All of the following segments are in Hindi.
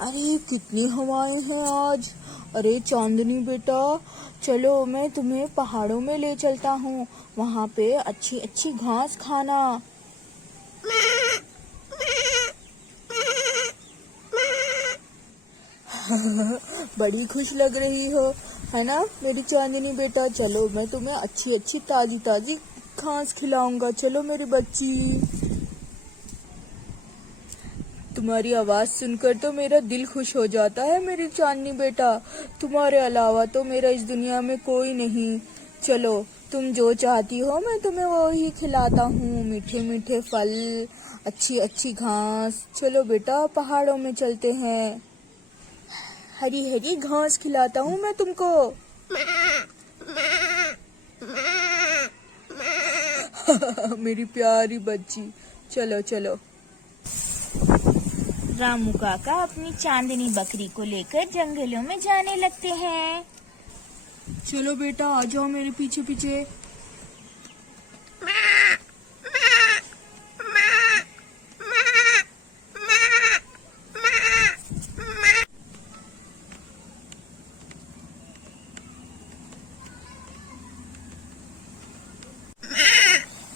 अरे कितनी हवाएं हैं आज। अरे चांदनी बेटा, चलो मैं तुम्हें पहाड़ों में ले चलता हूँ। वहाँ पे अच्छी अच्छी घास खाना। बड़ी खुश लग रही हो, है ना मेरी चांदनी बेटा। चलो मैं तुम्हें अच्छी अच्छी ताजी ताजी घास खिलाऊंगा। चलो मेरी बच्ची। तुम्हारी आवाज सुनकर तो मेरा दिल खुश हो जाता है मेरी चांदनी बेटा। तुम्हारे अलावा तो मेरा इस दुनिया में कोई नहीं। चलो तुम जो चाहती हो मैं तुम्हें वो ही खिलाता हूँ। मीठे मीठे फल, अच्छी अच्छी घास। चलो बेटा पहाड़ों में चलते हैं। हरी हरी घास खिलाता हूँ मैं तुमको। मेरी प्यारी बच्ची, चलो चलो। रामू काका अपनी चांदनी बकरी को लेकर जंगलों में जाने लगते हैं। चलो बेटा आ जाओ मेरे पीछे पीछे।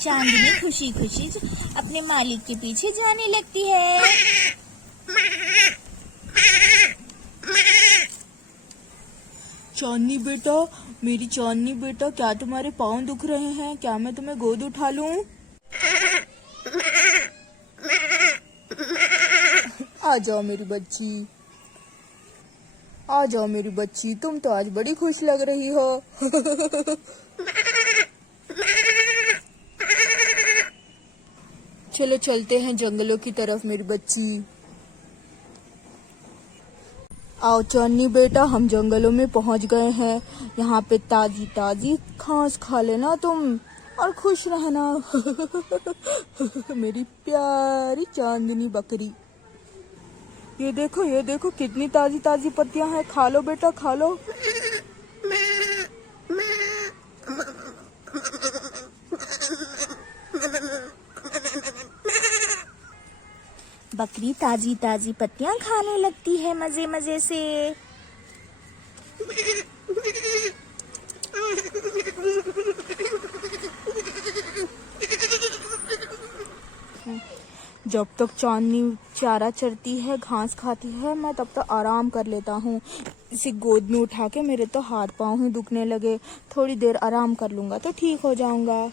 चांदनी खुशी खुशी अपने मालिक के पीछे जाने लगती है। चांदनी बेटा, मेरी चांदनी बेटा, क्या तुम्हारे पाँव दुख रहे हैं? क्या मैं तुम्हें गोद उठा लूं? आ जाओ मेरी बच्ची, आ जाओ मेरी बच्ची। तुम तो आज बड़ी खुश लग रही हो। चलो चलते हैं जंगलों की तरफ मेरी बच्ची। आओ चांदनी बेटा, हम जंगलों में पहुंच गए हैं। यहाँ पे ताजी ताजी घास खा लेना तुम और खुश रहना। मेरी प्यारी चांदनी बकरी। ये देखो कितनी ताजी ताजी पत्तियां हैं। खा लो बेटा खा लो। बकरी ताजी ताजी पत्तियां खाने लगती है मजे मजे से। जब तक चांदनी चारा चरती है, घास खाती है, मैं तब तक आराम कर लेता हूँ। इसे गोद में उठा के मेरे तो हाथ पाँव ही दुखने लगे। थोड़ी देर आराम कर लूंगा तो ठीक हो जाऊंगा।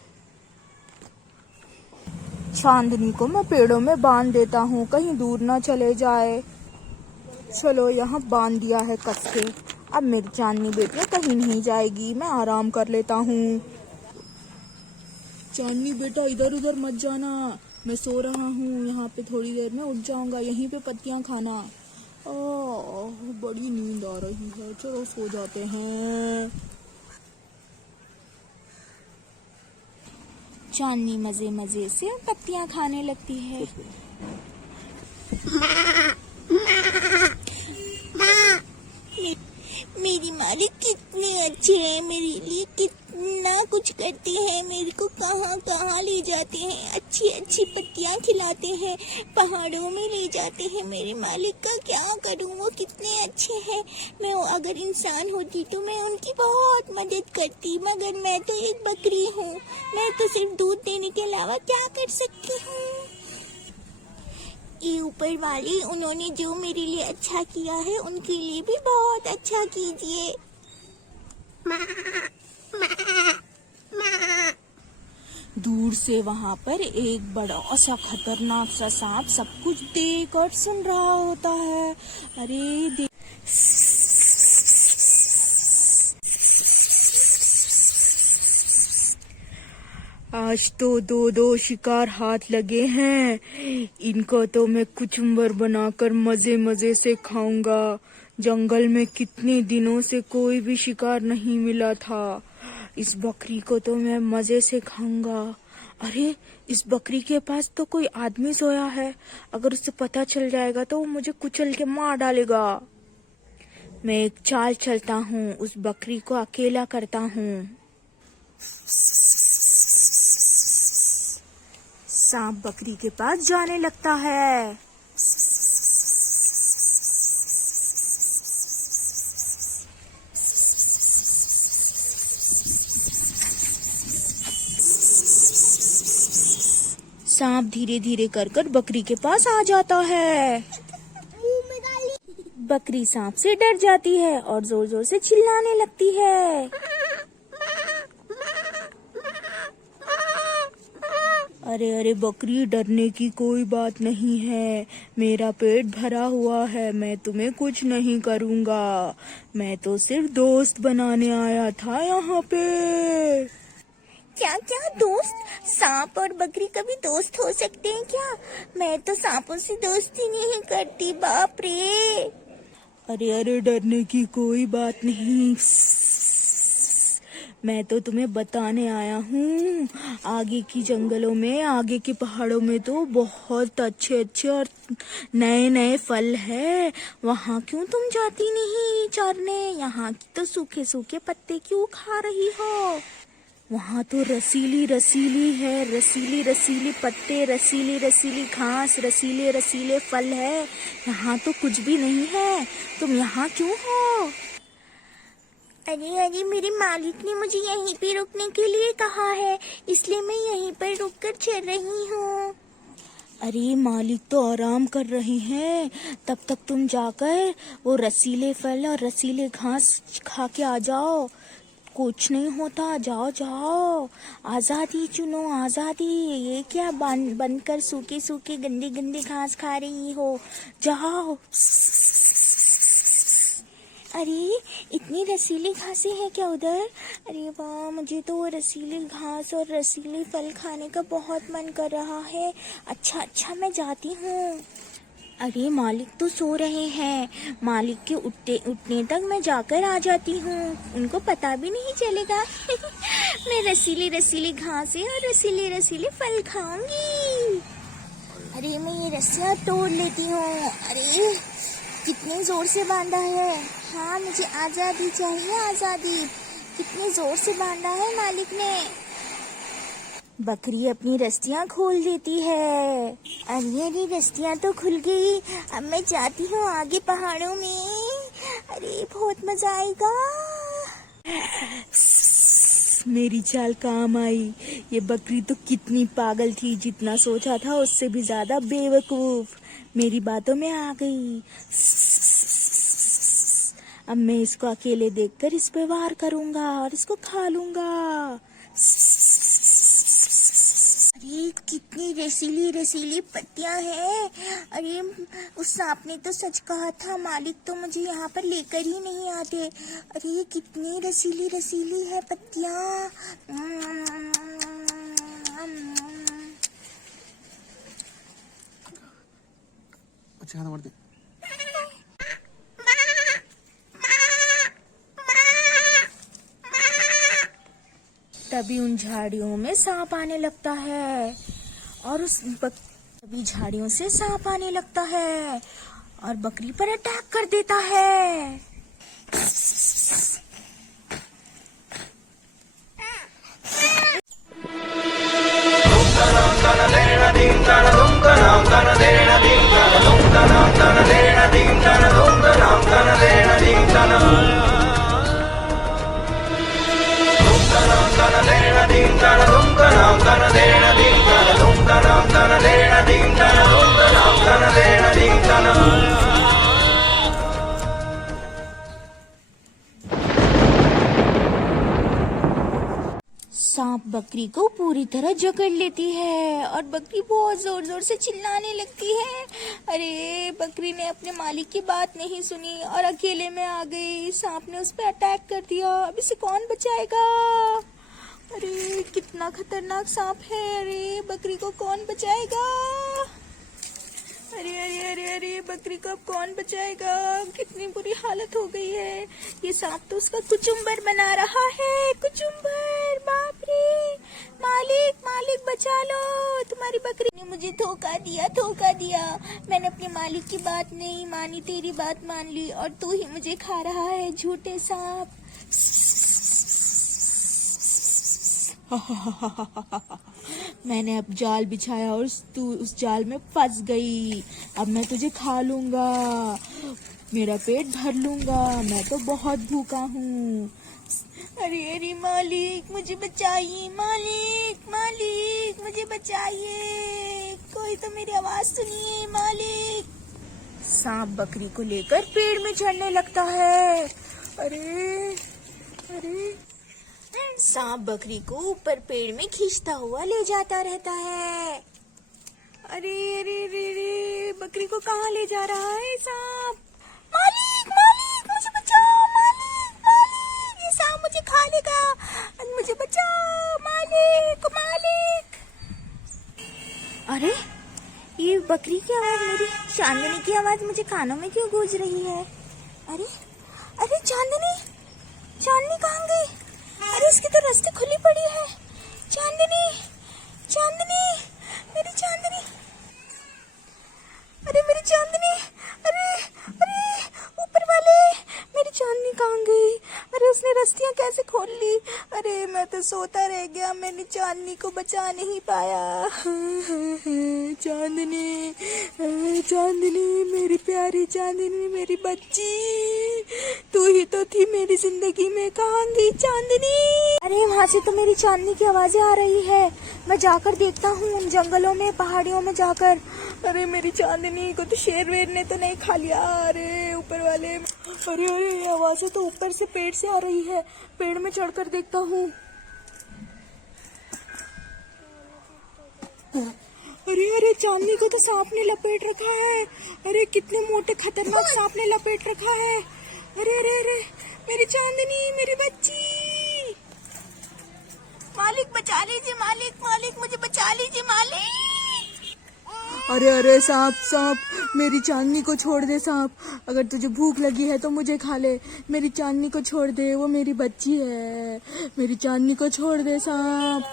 चांदनी को मैं पेड़ों में बांध देता हूँ, कहीं दूर ना चले जाए। चलो यहाँ बांध दिया है कस के। अब मेरी चांदनी बेटियां कहीं नहीं जाएगी, मैं आराम कर लेता हूँ। चांदनी बेटा इधर उधर मत जाना, मैं सो रहा हूँ। यहाँ पे थोड़ी देर में उठ जाऊंगा, यहीं पे पत्तियां खाना। बड़ी नींद आ रही है, चलो सो जाते हैं। चांदनी मजे मजे से पत्तियां खाने लगती है। मेरी मालिक कितने अच्छे हैं, मेरे लिए कितना कुछ करते हैं, मेरे को कहाँ कहाँ ले जाते हैं, अच्छी अच्छी पत्तियाँ खिलाते हैं, पहाड़ों में ले जाते हैं। मेरे मालिक का क्या करूँ, वो कितने अच्छे हैं। मैं अगर इंसान होती तो मैं उनकी बहुत मदद करती, मगर मैं तो एक बकरी हूँ। मैं तो सिर्फ दूध देने के अलावा क्या कर सकती हूँ। ये ऊपर वाले उन्होंने जो मेरे लिए अच्छा किया है उनके लिए भी बहुत अच्छा कीजिए। दूर से वहां पर एक बड़ा सा खतरनाक सा सांप सब कुछ देख और सुन रहा होता है। अरे देख, आज तो दो दो शिकार हाथ लगे हैं। इनको तो मैं कुचुम्बर बनाकर मजे मजे से खाऊंगा। जंगल में कितने दिनों से कोई भी शिकार नहीं मिला था। इस बकरी को तो मैं मजे से खाऊंगा। अरे इस बकरी के पास तो कोई आदमी सोया है, अगर उसे पता चल जाएगा तो वो मुझे कुचल के मार डालेगा। मैं एक चाल चलता हूँ, उस बकरी को अकेला करता हूँ। सांप बकरी के पास जाने लगता है। सांप धीरे धीरे कर कर बकरी के पास आ जाता है। मुंह में डाली। बकरी सांप से डर जाती है और जोर जोर से चिल्लाने लगती है। अरे अरे बकरी, डरने की कोई बात नहीं है, मेरा पेट भरा हुआ है, मैं तुम्हें कुछ नहीं करूँगा, मैं तो सिर्फ दोस्त बनाने आया था यहाँ पे। क्या क्या दोस्त? सांप और बकरी कभी दोस्त हो सकते हैं क्या? मैं तो सांपों से दोस्ती नहीं करती, बाप रे। अरे अरे डरने की कोई बात नहीं, मैं तो तुम्हें बताने आया हूँ, आगे की जंगलों में, आगे के पहाड़ों में तो बहुत अच्छे अच्छे और नए नए फल है, वहाँ क्यों तुम जाती नहीं चरने? यहाँ की तो सूखे सूखे पत्ते क्यों खा रही हो? वहाँ तो रसीली रसीली है, रसीली रसीली पत्ते, रसीली रसीली घास, रसीले रसीले फल है, यहाँ तो कुछ भी नहीं है, तुम यहाँ क्यों हो? अरे अरे, मेरे मालिक ने मुझे यहीं पे रुकने के लिए कहा है, इसलिए मैं यहीं पर रुककर चल रही हूँ। अरे मालिक तो आराम कर रहे हैं, तब तक तुम जाकर वो रसीले फल और रसीले घास खा के आ जाओ, कुछ नहीं होता, जाओ जाओ, आजादी चुनो आजादी, ये क्या बंद कर सूखे सूखे गंदे गंदे घास खा रही हो, जाओ। अरे इतनी रसीली घासें हैं क्या उधर? अरे वाह, मुझे तो वो रसीली घास और रसीले फल खाने का बहुत मन कर रहा है। अच्छा मैं जाती हूँ। अरे मालिक तो सो रहे हैं, मालिक के उठने तक मैं जाकर आ जाती हूँ, उनको पता भी नहीं चलेगा। मैं रसीली रसीली घासें और रसीले रसीले फल खाऊंगी। अरे मैं ये रस्सियाँ तोड़ लेती हूँ। अरे कितने जोर से बांधा है। हाँ, मुझे आजादी चाहिए, आजादी। कितने जोर से बांधा है मालिक ने। बकरी अपनी रस्सियाँ खोल देती है। अरे रस्सियाँ तो खुल गई, अब मैं जाती हूँ आगे पहाड़ों में। अरे बहुत मजा आएगा। मेरी चाल काम आई, ये बकरी तो कितनी पागल थी, जितना सोचा था उससे भी ज्यादा बेवकूफ, मेरी बातों में आ गई। अब मैं इसको अकेले देखकर इस पे वार करूंगा और इसको खा लूंगा। अरे कितनी रसीली रसीली पत्तियां हैं। अरे उस सांप ने तो सच कहा था, मालिक तो मुझे यहाँ पर लेकर ही नहीं आते। अरे कितनी रसीली रसीली है पत्तियां। अच्छा खाना बढ़ते। तभी उन झाड़ियों में सांप आने लगता है और तभी झाड़ियों से सांप आने लगता है और बकरी पर अटैक कर देता है। सांप बकरी को पूरी तरह जकड़ लेती है और बकरी बहुत जोर जोर से चिल्लाने लगती है। अरे बकरी ने अपने मालिक की बात नहीं सुनी और अकेले में आ गई, सांप ने उस पर अटैक कर दिया, अब इसे कौन बचाएगा? अरे कितना खतरनाक सांप है, अरे बकरी को कौन बचाएगा? अरे अरे अरे अरे बकरी को अब कौन बचाएगा? कितनी बुरी हालत हो गई है, ये सांप तो उसका कुचुम्बर बना रहा है। कुचुम्बर, बाप रे, मालिक मालिक बचा लो, तुम्हारी बकरी ने मुझे धोखा दिया। मैंने अपने मालिक की बात नहीं मानी, तेरी बात मान ली और तू ही मुझे खा रहा है, झूठे सांप। मैंने अब जाल बिछाया और तू उस जाल में फंस गई, अब मैं तुझे खा लूंगा, मेरा पेट भर लूंगा, मैं तो बहुत भूखा हूँ। अरे अरे मालिक मुझे बचाइए, मालिक मालिक मुझे बचाइए, कोई तो मेरी आवाज सुनिए मालिक। सांप बकरी को लेकर पेड़ में चढ़ने लगता है। अरे अरे सांप बकरी को ऊपर पेड़ में खींचता हुआ ले जाता रहता है। अरे अरे अरे अरे बकरी को कहाँ ले जा रहा है सांप? मालिक मालिक मुझे बचाओ, मालिक मालिक ये सांप मुझे खा लेगा, मुझे बचाओ मालिक मालिक। अरे ये बकरी की आवाज, मेरी चांदनी की आवाज मुझे कानों में क्यों गूंज रही है? अरे अरे चांदनी, चांदनी कहाँ गई? अरे इसकी तो रास्ते खुली पड़ी है। चांदनी चांदनी मेरी चांदनी, अरे मेरी चांदनी, अरे अरे ऊपर वाले मेरी चांदनी कहाँ गई? अरे उसने रस्तियाँ कैसे खोल ली? अरे मैं तो सोता रह गया, मैंने चांदनी को बचा नहीं पाया। चांदनी, चांदनी मेरी प्यारी चांदनी, मेरी बच्ची, तू ही तो थी मेरी जिंदगी में, कहाँ गई चांदनी? अरे वहाँ से तो मेरी चांदनी की आवाजें आ रही है, मैं जाकर देखता हूँ उन जंगलों में, पहाड़ियों में जाकर। अरे मेरी चांदनी को तो शेर वेर ने तो नहीं खा लिया? अरे ऊपर वाले, अरे अरे ये आवाजें तो ऊपर से पेड़ से आ रही है, पेड़ में चढ़कर देखता हूँ। अरे अरे चांदनी को तो सांप ने लपेट रखा है। अरे कितने मोटे खतरनाक सांप ने लपेट रखा है। अरे अरे अरे मेरी चांदनी, मेरी बच्ची। मालिक बचा लीजिए, मालिक मालिक मुझे बचा लीजिए मालिक। अरे अरे सांप सांप, मेरी चांदनी को छोड़ दे सांप, अगर तुझे भूख लगी है तो मुझे खा ले, मेरी चांदनी को छोड़ दे, वो मेरी बच्ची है, मेरी चांदनी को छोड़ दे सांप।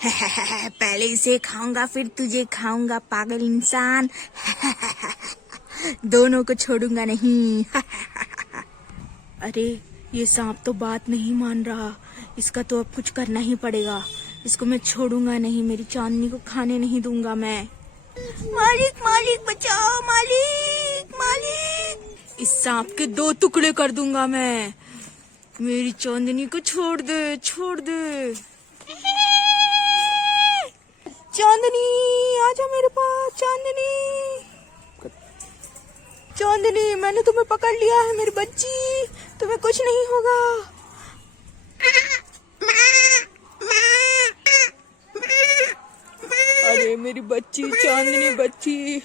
पहले इसे खाऊंगा फिर तुझे खाऊंगा पागल इंसान। दोनों को छोड़ूंगा नहीं। अरे ये सांप तो बात नहीं मान रहा, इसका तो अब कुछ करना ही पड़ेगा, इसको मैं छोड़ूंगा नहीं, मेरी चांदनी को खाने नहीं दूंगा मैं। मालिक मालिक बचाओ, मालिक मालिक। इस सांप के 2 टुकड़े कर दूंगा मैं, मेरी चांदनी को छोड़ दे, छोड़ दे। चांदनी आजा मेरे पास, चांदनी, चांदनी मैंने तुम्हें पकड़ लिया है मेरी बच्ची, तुम्हें कुछ नहीं होगा। अरे मेरी बच्ची, चांदनी बच्ची,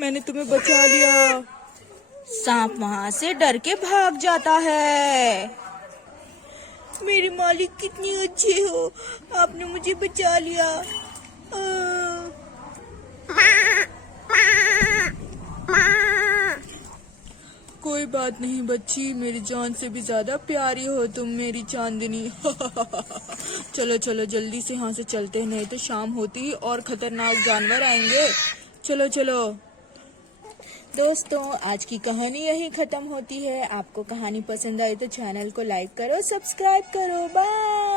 मैंने तुम्हें बचा लिया। सांप वहां से डर के भाग जाता है। मेरे मालिक कितनी अच्छे हो, आपने मुझे बचा लिया। कोई बात नहीं बच्ची, मेरी जान से भी ज्यादा प्यारी हो तुम मेरी चांदनी। चलो चलो जल्दी से यहाँ से चलते हैं, नहीं तो शाम होती ही और खतरनाक जानवर आएंगे। चलो चलो। दोस्तों आज की कहानी यहीं खत्म होती है। आपको कहानी पसंद आई तो चैनल को लाइक करो, सब्सक्राइब करो। बाय।